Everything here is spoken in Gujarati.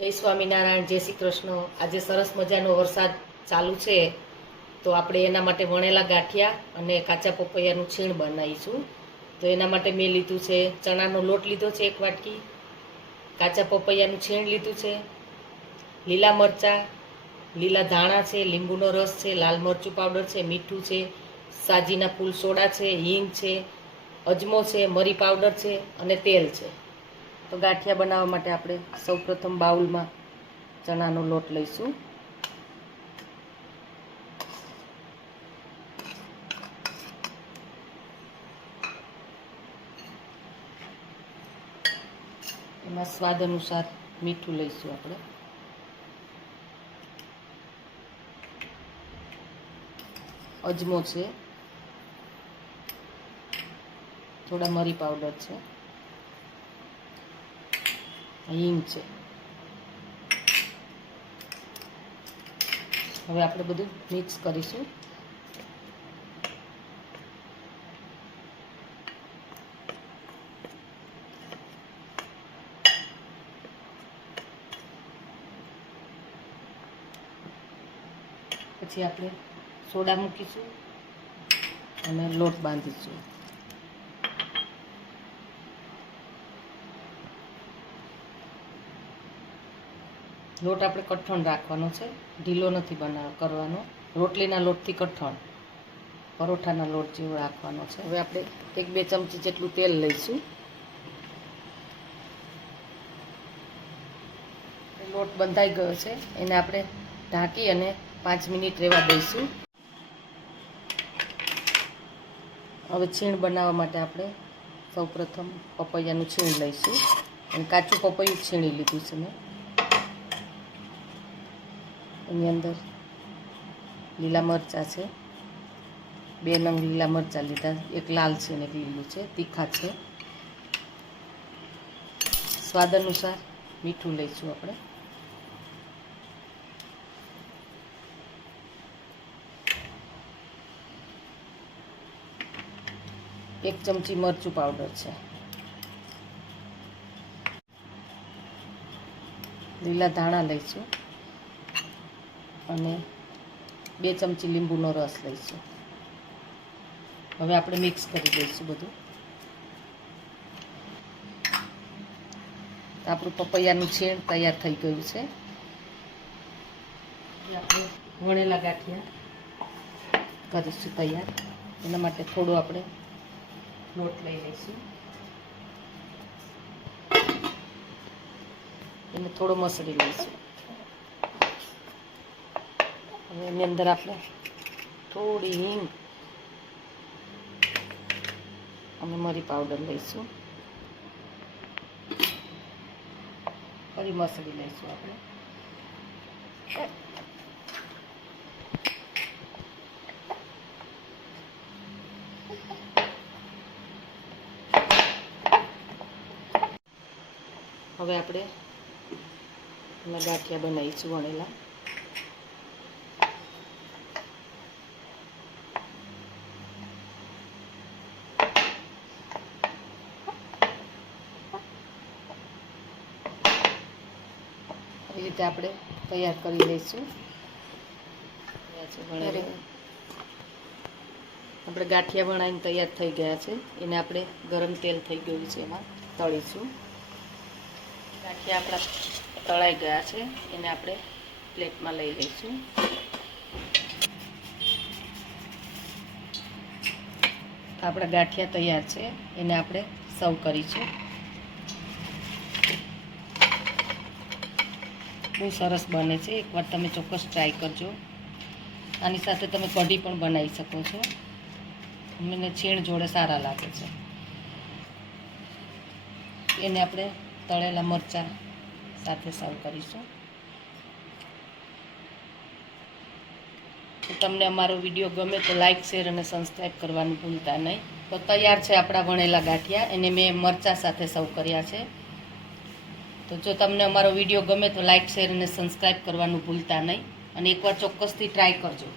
જય સ્વામિનારાયણ, જય શ્રી કૃષ્ણ। આજે સરસ મજાનો વરસાદ ચાલુ છે, તો આપણે એના માટે વણેલા ગાંઠિયા અને કાચા પપૈયાનું છીણ બનાવીશું। તો એના માટે મેં લીધું છે ચણાનો લોટ લીધો છે 1 વાટકી, કાચા પપૈયાનું છીણ લીધું છે, લીલા મરચાં, લીલા ધાણા છે, લીંબુનો રસ છે, લાલ મરચું પાવડર છે, મીઠું છે, સાજીના ફૂલ સોડા છે, હિંગ છે, અજમો છે, મરી પાવડર છે અને તેલ છે। તો ગાંઠિયા બનાવવા માટે આપણે સૌપ્રથમ બાઉલમાં ચણાનો લોટ લઈશું। એમાં સ્વાદ અનુસાર મીઠું લઈશું આપણે, અજમો છે, થોડા મરી પાવડર છે, હિંગ છે। હવે આપણે બધું મિક્સ કરીશું। પછી આપણે સોડા મૂકીશું અને લોટ બાંધીશું। લોટ આપણે કઠણ રાખવાનો છે, ઢીલો નથી કરવાનો। રોટલીના લોટથી કઠણ, પરોઠાના લોટ જેવો રાખવાનો છે। હવે આપણે 1-2 ચમચી જેટલું તેલ લઈશું। લોટ બંધાઈ ગયો છે, એને આપણે ઢાંકી અને 5 મિનિટ રહેવા દઈશું। હવે છીણ બનાવવા માટે આપણે સૌપ્રથમ પપૈયાનું છીણ લઈશું અને કાચું પપૈયું છીણી લીધું છે મેં। એની અંદર લીલા મરચાં છે, 2 નંગ લીલા મરચાં લીધા, 1 લાલ છે ને 1 લીલું છે, તીખા છે। સ્વાદ અનુસાર મીઠું લઈશું આપણે, એક ચમચી મરચું પાવડર છે, લીલા ધાણા લઈશું અને 2 ચમચી લીંબુનો રસ લઈશું। હવે આપણે મિક્સ કરી દઈશું બધું। આપણું પપૈયાનું છીણ તૈયાર થઈ ગયું છે। આપણે વણેલા ગાંઠિયા કરીશું તૈયાર। એના માટે થોડું આપણે લોટ લઈ લઈશું, એને થોડો મસળી લઈશું। હવે એની અંદર આપણે થોડી હિંગ અને મરી પાવડર લઈશું, ફરી મસળી લઈશું આપણે। હવે આપણે એના ગાંઠિયા બનાવીશું વણેલા। એ રીતે આપણે તૈયાર કરી લઈશું। આપણે ગાંઠિયા બનાવીને તૈયાર થઈ ગયા છે, એને આપણે ગરમ તેલ થઈ ગયું છે એમાં તળીશું। ગાંઠિયા આપણા તળાઈ ગયા છે, એને આપણે પ્લેટમાં લઈ લઈશું। આપણા ગાંઠિયા તૈયાર છે, એને આપણે સર્વ કરીશું। બહુ સરસ બને છે, એકવાર તમે ચોક્કસ ટ્રાય કરજો। આની સાથે તમે કઢી પણ બનાવી શકો છો, મને છીણ જોડે સારા લાગે છે। એને આપણે તળેલા મરચાં સાથે સર્વ કરીશું। તો તમને અમારો વિડીયો ગમે તો લાઇક, શેર અને સબસ્ક્રાઈબ કરવાનું ભૂલતા નહીં। તો તૈયાર છે આપણા વણેલા ગાંઠિયા, એને મેં મરચાં સાથે સર્વ કર્યા છે। તો જો તમને અમારો વિડીયો ગમે તો લાઇક, શેર અને સબસ્ક્રાઈબ કરવાનું ભૂલતા નહીં અને એકવાર ચોક્કસથી ટ્રાય કરજો।